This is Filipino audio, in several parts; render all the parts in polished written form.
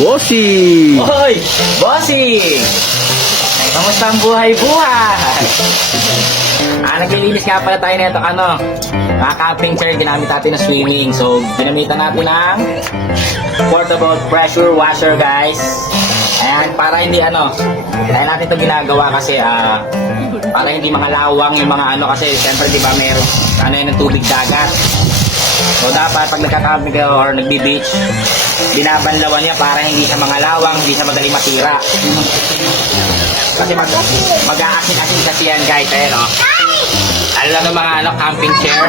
Woshi! Hoy! Bossing! Kamusta ang buhay-buhay? Naglilinis nga pala tayo nito, mga camping chair, ginamit natin na swimming. So, ginamitan natin ng portable pressure washer, guys. Ayan, para hindi kaya natin ito ginagawa kasi, para hindi makalawang yung mga kasi, siyempre, di ba, meron, yun ng tubig dagat. So, dapat, pag nagka-camping kayo or nagbi-beach, binabanlawan niya para hindi siya mangalawang, hindi siya madali masira. Kasi mag-aasin-asin kasi yan, guys. Ayan, Lalo ng mga camping chair.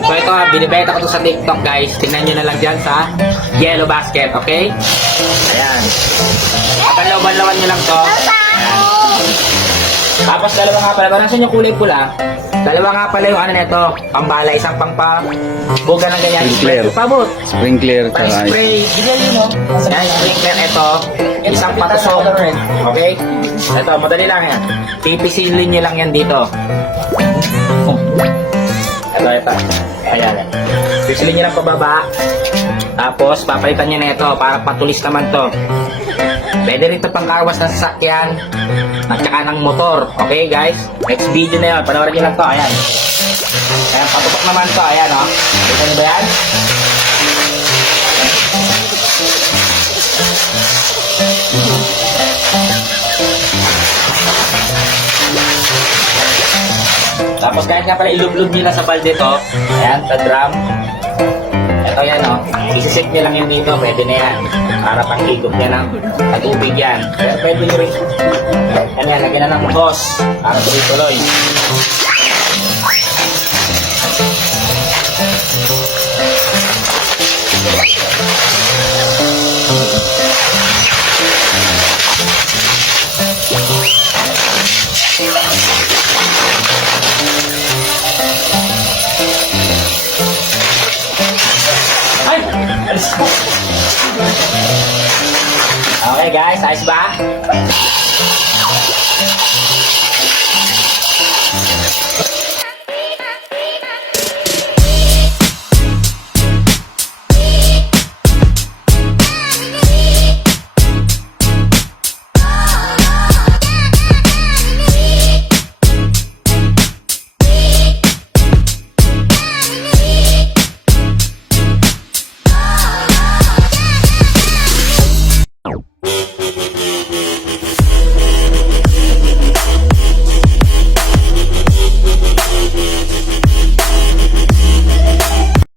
So ito binibenta ko to sa TikTok, guys. Tingnan nyo na lang dyan sa Yellow Basket, okay? Ayan. Patalaw-banlawan nyo lang to. Ayan. Tapos dalawa nga pala. Nasaan yung kulay pula? Dalawa nga pala yung nito. Pambala, isang buga ng ganyan. Sprinkler. Pabot. Sprinkler. Pang-spray. Ayan, sprinkler ito. Isang patusok. Okay? Ito, madali lang yan. Pipisilin nyo lang yan dito. Ito. Ayan. Pisilin nyo lang pababa. Tapos, papalitan nyo na ito para patulis naman to. Pwede rin ito pang karwas ng sasakyan at saka ng motor. Okay, guys? Next video na yun. Panoorin nyo lang to. Ayan. Ayan, patutok naman to. Ayan, Kita nyo ba yan? Tapos kahit nga pala ilublob nyo na sa balde to, ayan, sa drum. Ito yan, Isisip nyo lang yun dito, pwede na yan. Para panghigop nyo ng tubig yan. Pero pwede nyo rin. Yan, lagyan na ng hose. Para tuloy-tuloy. Okay guys, ayos ba?